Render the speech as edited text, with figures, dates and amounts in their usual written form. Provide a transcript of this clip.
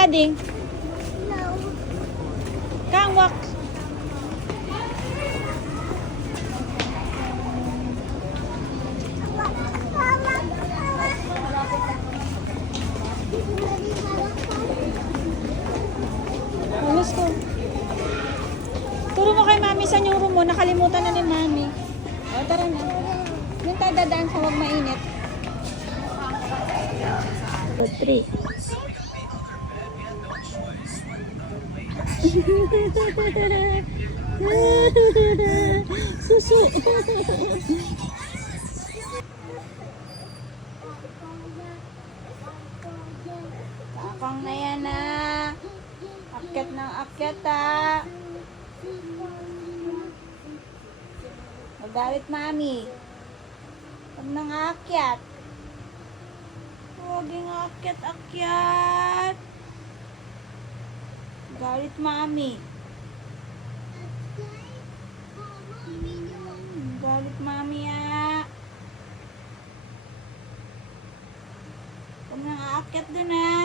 daddy? No. Can't walk. Oh, let's go. Turo mo kay mami sa yung room mo. Nakalimutan na ni mami. O, tara na. Yung tayo dadaan sa huwag mainit. 3. Susu. Takang na yan ah. Akyat ng akyat ah. Magalit mami. Huwag nang akyat. Huwag yung akyat-akyat. Galit mami. Galit mami ah. Huwag nang aakyat dun ah.